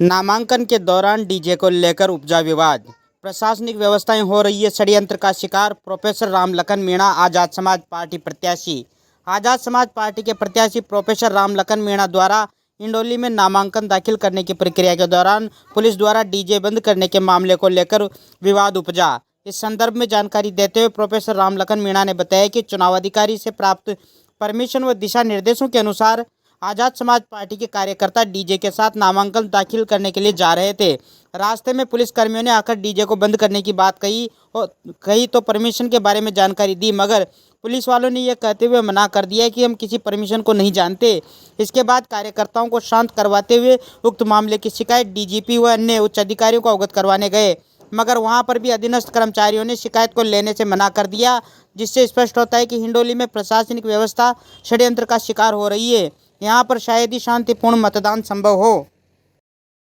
नामांकन के दौरान डीजे को लेकर उपजा विवाद। प्रशासनिक व्यवस्थाएं हो रही है षड्यंत्र का शिकार। प्रोफेसर रामलखन मीणा आज़ाद समाज पार्टी प्रत्याशी। आज़ाद समाज पार्टी के प्रत्याशी प्रोफेसर रामलखन मीणा द्वारा इंडोली में नामांकन दाखिल करने की प्रक्रिया के दौरान पुलिस द्वारा डीजे बंद करने के मामले को लेकर विवाद उपजा। इस संदर्भ में जानकारी देते हुए प्रोफेसर रामलखन मीणा ने बताया कि चुनाव अधिकारी से प्राप्त परमिशन व दिशा निर्देशों के अनुसार आज़ाद समाज पार्टी के कार्यकर्ता डीजे के साथ नामांकन दाखिल करने के लिए जा रहे थे। रास्ते में पुलिस कर्मियों ने आकर डीजे को बंद करने की बात कही तो परमिशन के बारे में जानकारी दी, मगर पुलिस वालों ने यह कहते हुए मना कर दिया कि हम किसी परमिशन को नहीं जानते। इसके बाद कार्यकर्ताओं को शांत करवाते हुए उक्त मामले की शिकायत डीजीपी व अन्य उच्च अधिकारियों को अवगत करवाने गए, मगर वहां पर भी अधीनस्थ कर्मचारियों ने शिकायत को लेने से मना कर दिया, जिससे स्पष्ट होता है कि हिंडोली में प्रशासनिक व्यवस्था षड्यंत्र का शिकार हो रही है। यहाँ पर शायद ही शांतिपूर्ण मतदान संभव हो।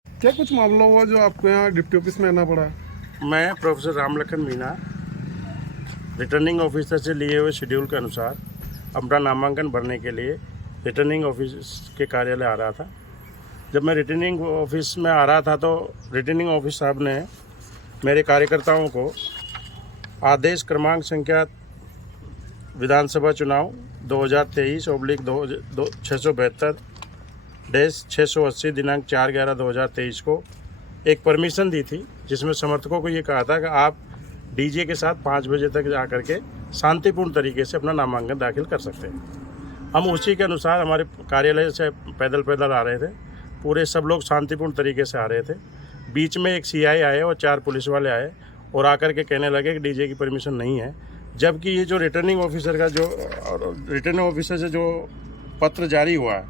क्या कुछ मामला हुआ जो आपको यहाँ डिप्टी ऑफिस में आना पड़ा? मैं professor Ramlakhan Meena returning officer से लिए हुए शेड्यूल के अनुसार अपना नामांकन भरने के लिए रिटर्निंग ऑफिस के कार्यालय आ रहा था। जब मैं रिटर्निंग ऑफिस में आ रहा था तो रिटर्निंग ऑफिस साहब ने मेरे कार्यकर्ताओं को आदेश क्रमांक संख्या विधानसभा चुनाव 2023/672/680 दिनांक 4/11/2023 को एक परमिशन दी थी, जिसमें समर्थकों को ये कहा था कि आप डीजे के साथ 5 बजे तक जा कर के शांतिपूर्ण तरीके से अपना नामांकन दाखिल कर सकते हैं। हम उसी के अनुसार हमारे कार्यालय से पैदल आ रहे थे। पूरे सब लोग शांतिपूर्ण तरीके से आ रहे थे। बीच में एक सीआई आए और 4 पुलिस वाले आए और आकर के कहने लगे कि डीजे की परमिशन नहीं है, जबकि ये जो रिटर्निंग ऑफिसर से जो पत्र जारी हुआ है,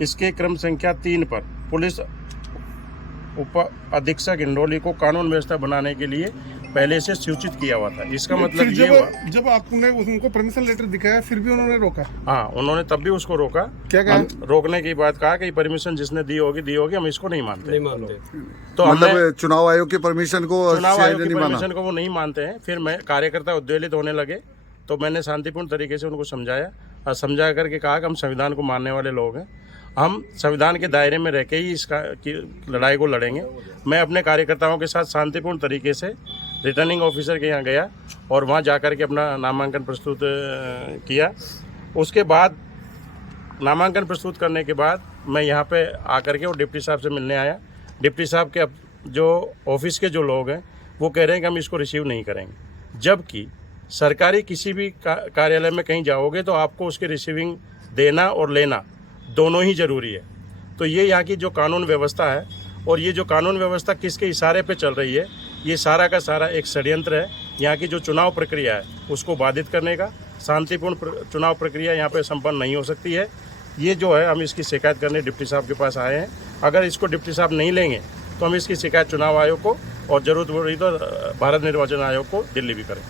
इसके क्रम संख्या 3 पर पुलिस उप अधीक्षक इंडोली को कानून व्यवस्था बनाने के लिए पहले से सूचित किया हुआ था। इसका मतलब ये हुआ, जब आपने उनको परमिशन लेटर दिखाया फिर भी उन्होंने रोका? हाँ, उन्होंने तब भी उसको रोका। क्या कहा? रोकने की बात कहा कि परमिशन जिसने दी होगी, हम इसको नहीं मानते। तो मतलब चुनाव आयोग की परमिशन को वो नहीं मानते हैं। फिर मैं कार्यकर्ता उद्वेलित होने लगे तो मैंने शांतिपूर्ण तरीके से उनको समझाया और समझा करके कहा कि हम संविधान को मानने वाले लोग हैं, हम संविधान के दायरे में रह के ही इसका की लड़ाई को लड़ेंगे। मैं अपने कार्यकर्ताओं के साथ शांतिपूर्ण तरीके से रिटर्निंग ऑफिसर के यहाँ गया और वहाँ जाकर के अपना नामांकन प्रस्तुत किया। उसके बाद नामांकन प्रस्तुत करने के बाद मैं यहाँ पे आकर के और डिप्टी साहब से मिलने आया। डिप्टी साहब के जो ऑफिस के जो लोग हैं वो कह रहे हैं कि हम इसको रिसीव नहीं करेंगे, जबकि सरकारी किसी भी कार्यालय में कहीं जाओगे तो आपको उसकी रिसीविंग देना और लेना दोनों ही ज़रूरी है। तो ये यहाँ की जो कानून व्यवस्था है और ये जो कानून व्यवस्था किसके इशारे पे चल रही है, ये सारा का सारा एक षड्यंत्र है। यहाँ की जो चुनाव प्रक्रिया है उसको बाधित करने का। शांतिपूर्ण चुनाव प्रक्रिया यहाँ पे संपन्न नहीं हो सकती है। ये जो है, हम इसकी शिकायत करने डिप्टी साहब के पास आए हैं। अगर इसको डिप्टी साहब नहीं लेंगे तो हम इसकी शिकायत चुनाव आयोग को और जरूरत पड़ी तो भारत निर्वाचन आयोग को दिल्ली भी करें।